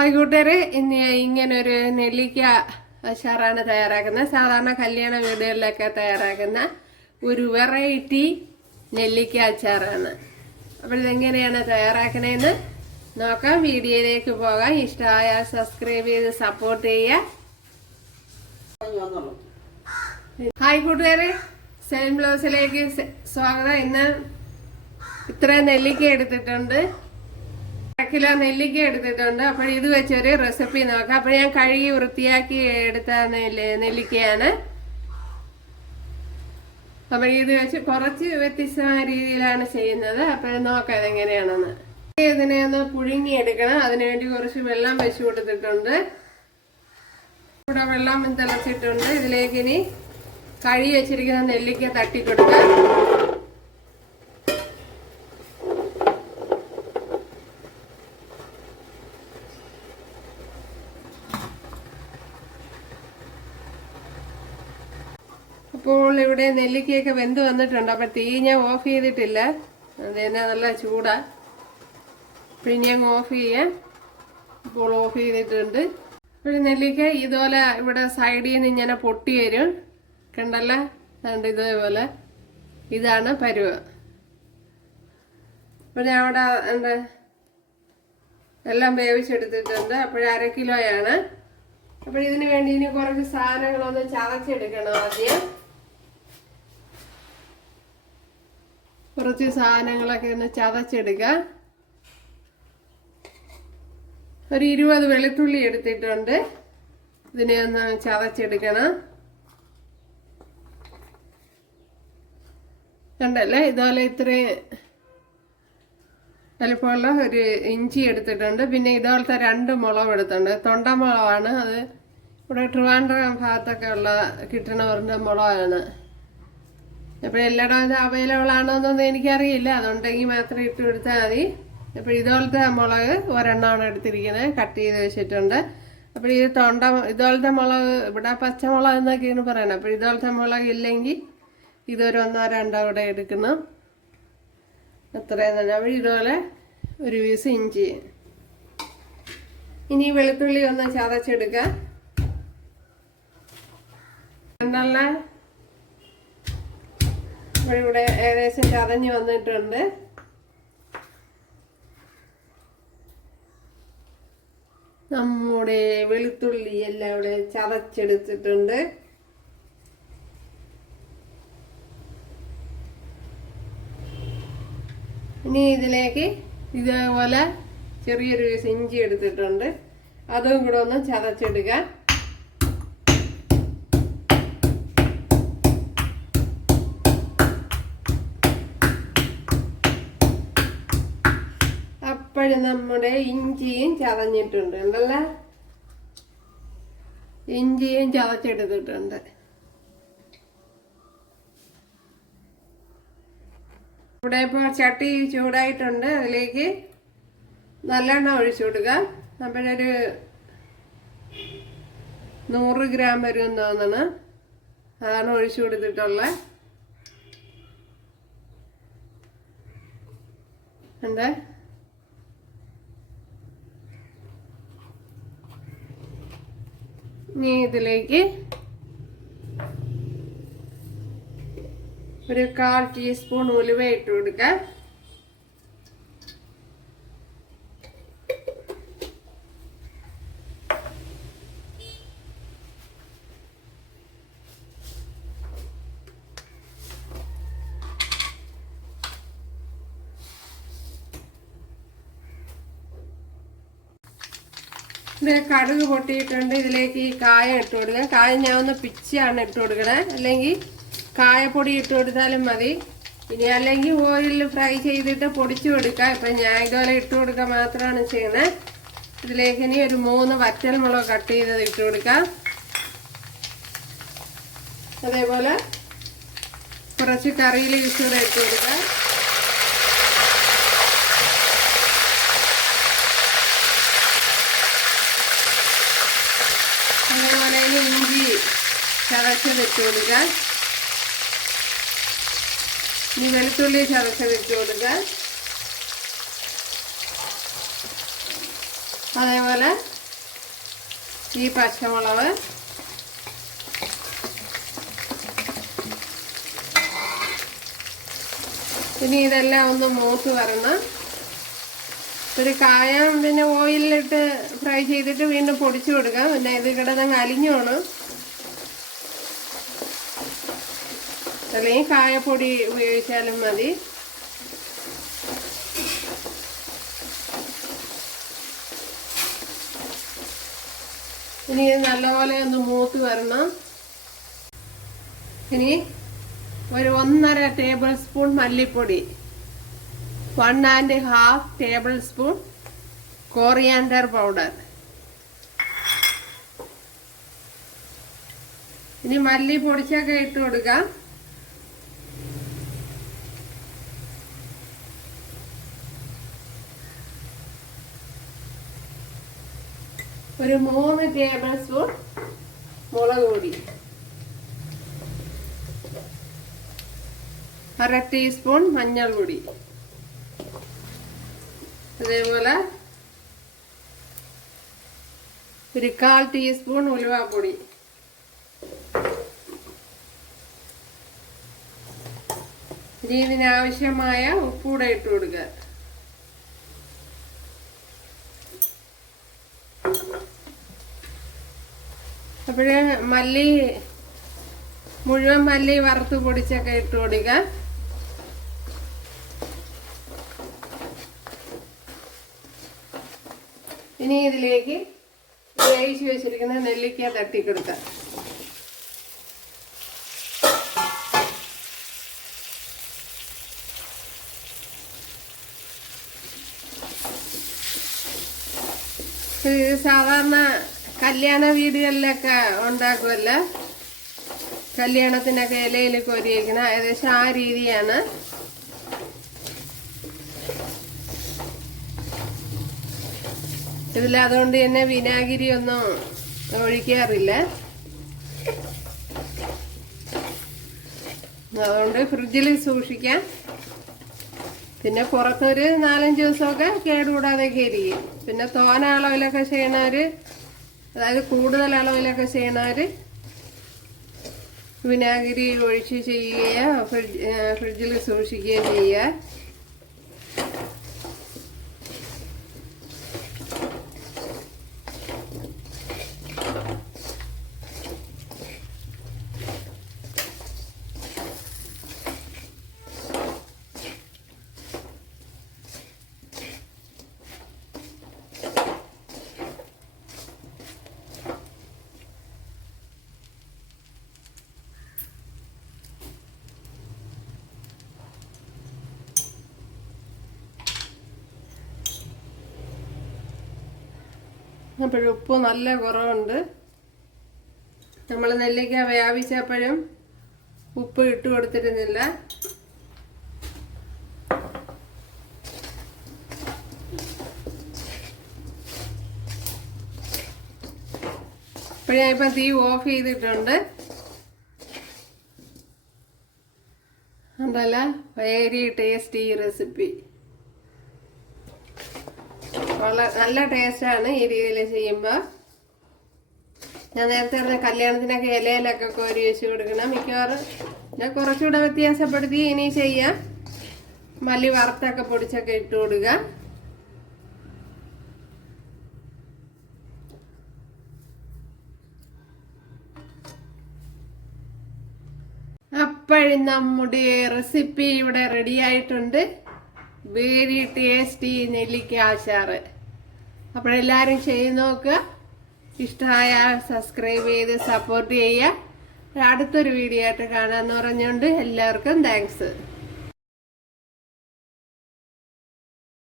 Hi കൂട്ടുകാരെ ഇങ്ങനെ ഒരു നെല്ലിക്ക അച്ചാറാണ് തയ്യാറാക്കുന്നത്. സാധാരണ കല്യാണ വീടുകളിലൊക്കെ തയ്യാറാക്കുന്ന ഒരു വെറൈറ്റി നെല്ലിക്ക അച്ചാറാണ്. അപ്പോൾ ഇതെങ്ങനെയാണ് തയ്യാറാക്കണേന്ന് നോക്കാം. വീഡിയോയിലേക്ക് പോകാം. ഇഷ്ടമായ സബ്സ്ക്രൈബ് ചെയ്ത് സപ്പോർട്ട് ചെയ്യുക. ഹായ് കൂട്ടുകാരെ. സെയിം ബ്ലൗസിലേക്ക് സ്വാഗതം. ഇന്ന് ഇത്ര നെല്ലിക്ക എടുത്തിട്ടുണ്ട്. കിലോ നെല്ലിക്ക എടുത്തിട്ടുണ്ട്. അപ്പോൾ ഇത് വെച്ചൊരു റെസിപ്പി നോക്കാം. അപ്പോൾ ഞാൻ കഴുകി വൃത്തിയാക്കി എടുത്ത നെല്ല് നെല്ലിക്കയാണ്. അപ്പോൾ ഇത് വെച്ച് കുറച്ച് വ്യത്യസ്തമായ രീതിയിലാണ് ചെയ്യുന്നത്. അപ്പോൾ നോക്കാം ഇതെങ്ങനെയാണെന്ന്. ഇതിനെ ഒന്ന് പുഴുങ്ങിയെടുക്കണം. അതിനുവേണ്ടി കുറച്ച് വെള്ളം വെച്ച് കൊടുത്തിട്ടുണ്ട്. ഇവിടെ വെള്ളം തിളച്ചിട്ടുണ്ട്. ഇതിലേക്ക് ഇനി കഴുകി വെച്ചിരിക്കുന്ന നെല്ലിക്ക തട്ടിക്കൊടുക്കാം. അപ്പോൾ ഇവിടെ നെല്ലിക്കയൊക്കെ വെന്ത് വന്നിട്ടുണ്ട്. അപ്പം തീ ഞാൻ ഓഫ് ചെയ്തിട്ടില്ല. അത് തന്നെ നല്ല ചൂടാ. പിന്നെ അങ്ങ് ഓഫ് ചെയ്യാം. ഇപ്പോൾ ഓഫ് ചെയ്തിട്ടുണ്ട്. അപ്പോൾ നെല്ലിക്ക ഇതുപോലെ ഇവിടെ സൈഡിൽ നിന്ന് ഇങ്ങനെ പൊട്ടി വരും. കണ്ടല്ല? അതുകൊണ്ട് ഇതേപോലെ. ഇതാണ് പരുവ. പിന്നെ അവിടെ എന്താ എല്ലാം വേവിച്ചെടുത്തിട്ടുണ്ട്. അപ്പോൾ അര കിലോയാണ്. അപ്പോൾ ഇതിന് വേണ്ടി ഇനി കുറച്ച് സാധനങ്ങളൊന്ന് ചതച്ചെടുക്കണം ആദ്യം. കുറച്ച് സാധനങ്ങളൊക്കെ ഒന്ന് ചതച്ചെടുക്കുക ഒരു ഇരുപത് വെളുത്തുള്ളി എടുത്തിട്ടുണ്ട്. ഇതിനെ ഒന്ന് ചതച്ചെടുക്കണം. കണ്ടല്ലേ? ഇതുപോലെ ഇത്രയും വലുപ്പമുള്ള ഒരു ഇഞ്ചി എടുത്തിട്ടുണ്ട്. പിന്നെ ഇതുപോലത്തെ രണ്ട് മുളക് എടുത്തിട്ടുണ്ട്. തൊണ്ടമുളകാണ്. അത് ഇവിടെ ട്രിവാൻഡ്രം ഭാഗത്തൊക്കെ ഉള്ള കിട്ടണവരുടെ മുളകാണ്. അപ്പോൾ എല്ലായിടവും ഇത് അവൈലബിൾ ആണോ എന്നൊന്നും എനിക്കറിയില്ല. അതുണ്ടെങ്കിൽ മാത്രം ഇട്ട് കൊടുത്താൽ മതി. അപ്പോൾ ഇതുപോലത്തെ മുളക് ഒരെണ്ണമാണ് എടുത്തിരിക്കുന്നത്. കട്ട് ചെയ്ത് വെച്ചിട്ടുണ്ട്. അപ്പോൾ ഈ തൊണ്ട ഇതുപോലത്തെ മുളക് ഇവിടെ പച്ചമുളക് എന്നൊക്കെയാണ് പറയുന്നത്. അപ്പോൾ ഇതുപോലത്തെ മുളക് ഇല്ലെങ്കിൽ ഇതൊരു ഒന്നോ രണ്ടോ കൂടെ എടുക്കണം. അത്രയും തന്നെ. അപ്പോൾ ഇതുപോലെ ഒരു പീസ് ഇഞ്ചി. ഇനി വെളുത്തുള്ളി ഒന്ന് ചതച്ചെടുക്കുക നല്ല ഇവിടെ ഏകദേശം ചതഞ്ഞ് വന്നിട്ടുണ്ട്. നമ്മുടെ വെളുത്തുള്ളി എല്ലാം ഇവിടെ ചതച്ചെടുത്തിട്ടുണ്ട്. ഇനി ഇതിലേക്ക് ഇതേപോലെ ചെറിയൊരു പീസ് ഇഞ്ചി എടുത്തിട്ടുണ്ട്. അതും കൂടെ ഒന്ന് ചതച്ചെടുക്കാം. അപ്പോഴും നമ്മുടെ ഇഞ്ചിയും ചതഞ്ഞിട്ടുണ്ട് ഉണ്ടല്ലോ? ഇഞ്ചിയും ചതച്ചെടുത്തിട്ടുണ്ട്. ഇവിടെ ഇപ്പോൾ ചട്ടി ചൂടായിട്ടുണ്ട് അതിലേക്ക് നല്ലെണ്ണ ഒഴിച്ചു കൊടുക്കാം അപ്പോഴൊരു നൂറ് ഗ്രാം വരും തോന്നണം അതാണ് ഒഴിച്ചു കൊടുത്തിട്ടുള്ളത് ഉണ്ട് ഇനി ഇതിലേക്ക് ഒരു കാൽ ടീസ്പൂൺ ഉലുവ ഇട്ട് കൊടുക്കാം. ഇത് കടുക് പൊട്ടിയിട്ടുണ്ട്. ഇതിലേക്ക് ഈ കായം ഇട്ട് കൊടുക്കുക. കായം ഞാൻ ഒന്ന് പിച്ചാണ് ഇട്ട് കൊടുക്കണേ. അല്ലെങ്കിൽ കായപ്പൊടി ഇട്ട് കൊടുത്താലും മതി. ഇനി അല്ലെങ്കിൽ ഓയിലിൽ ഫ്രൈ ചെയ്തിട്ട് പൊടിച്ചു കൊടുക്കാം ഇപ്പം ഞാൻ ഇതുപോലെ ഇട്ട് കൊടുക്കുക മാത്രമാണ് ചെയ്യുന്നത്. ഇതിലേക്ക് ഇനി ഒരു മൂന്ന് വറ്റൽമുളക് കട്ട് ചെയ്തത് ഇട്ട് കൊടുക്കാം അതേപോലെ കുറച്ച് കറിയിൽ യൂസ് ചെയ്ത് ഇട്ട് കൊടുക്കാം അതേപോലെ ഇനി ഇഞ്ചി ചതച്ചത് വെച്ചു കൊടുക്കുക ഇനി വെളുത്തുള്ളി വെച്ചു ഇട്ട് കൊടുക്കാം അതേപോലെ ഈ പച്ചമുളക്. ഇനി ഇതെല്ലാം ഒന്ന് മൂത്ത് വരണം. ഒരു കായം പിന്നെ ഓയിലിലിട്ട് ഫ്രൈ ചെയ്തിട്ട് വീണ്ടും പൊടിച്ചു കൊടുക്കാം. പിന്നെ ഇത് കിടന്നങ്ങ് അലിഞ്ഞു അല്ലെങ്കിൽ കായപ്പൊടി ഉപയോഗിച്ചാലും മതി. ഇനി നല്ലപോലെ ഒന്ന് മൂത്ത് വരണം. ഇനി ഒരു ഒന്നര ടേബിൾ സ്പൂൺ മല്ലിപ്പൊടി one and half tablespoon coriander powder ഇനി മല്ലി പൊടിച്ചൊക്കെ ഇട്ട് കൊടുക്കാം. ഒരു മൂന്ന് ടേബിൾ സ്പൂൺ മുളക് പൊടി. അര ടീസ്പൂൺ മഞ്ഞൾപ്പൊടി. അതേപോലെ ഒരു കാൽ ടീസ്പൂൺ ഉലുവാപ്പൊടി. ഇനി ഇതിനാവശ്യമായ ഉപ്പൂടെ ഇട്ട് കൊടുക്കുക അപ്പോഴേ മല്ലി മുഴുവൻ മല്ലി വറുത്ത് പൊടിച്ചൊക്കെ ഇട്ട് കൊടുക്കുക ഇനി ഇതിലേക്ക് വേവിച്ച് വെച്ചിരിക്കുന്ന നെല്ലിക്ക തട്ടിക്കൊടുക്കാം. സാധാരണ കല്യാണ വീടുകളിലൊക്കെ ഉണ്ടാക്കുമല്ല കല്യാണത്തിനൊക്കെ ഇലയിൽ കൊരിയിക്കണം ഏകദേശം ആ രീതിയാണ്. ഇതിൽ അതുകൊണ്ട് തന്നെ വിനാഗിരി ഒന്നും ഒഴിക്കാറില്ല. അതുകൊണ്ട് ഫ്രിഡ്ജിൽ സൂക്ഷിക്കാം. പിന്നെ പുറത്തൊരു നാലഞ്ച് ദിവസമൊക്കെ കേടുകൂടാതെയൊക്കെ ഇരിക്കും പിന്നെ തോന അളവിലൊക്കെ ചെയ്യണവര് അതായത് കൂടുതൽ അളവിലൊക്കെ ചെയ്യണവര് വിനാഗിരി ഒഴിച്ച് ചെയ്യുകയോ ഫ്രിഡ്ജ് ഫ്രിഡ്ജിൽ സൂക്ഷിക്കുകയോ ചെയ്യുക. അപ്പോൾ ഉപ്പ് നല്ല കുറവുണ്ട്. നമ്മൾ നെല്ലിക്ക വ്യാപിച്ചപ്പോഴും ഉപ്പ് ഇട്ട് കൊടുത്തിരുന്നില്ല. ഇപ്പോൾ ഞാൻ ഇപ്പം തീ ഓഫ് ചെയ്തിട്ടുണ്ട്. ഉണ്ടല്ല വെരി ടേസ്റ്റി റെസിപ്പി. നല്ല ടേസ്റ്റാണ് ഈ രീതിയിൽ ചെയ്യുമ്പോൾ ഞാൻ നേരത്തെ പറഞ്ഞ കല്യാണത്തിനൊക്കെ ഇലയിലൊക്കെ കോരി വെച്ച് കൊടുക്കണം. മിക്കവാറും ഞാൻ കുറച്ചുകൂടെ വ്യത്യാസപ്പെടുത്തി ഇനി ചെയ്യാം. മല്ലി വറുത്തൊക്കെ പൊടിച്ചൊക്കെ ഇട്ട് കൊടുക്കുക അപ്പോഴും നമ്മുടെ റെസിപ്പി ഇവിടെ റെഡി ആയിട്ടുണ്ട്. വെരി ടേസ്റ്റി നെല്ലിക്ക അച്ചാറ്. അപ്പോഴെല്ലാവരും ചെയ്ത് നോക്കുക. ഇഷ്ടമായ സബ്സ്ക്രൈബ് ചെയ്ത് സപ്പോർട്ട് ചെയ്യുക. അടുത്തൊരു വീഡിയോ ആയിട്ട് കാണാമെന്ന് പറഞ്ഞുകൊണ്ട് എല്ലാവർക്കും താങ്ക്സ്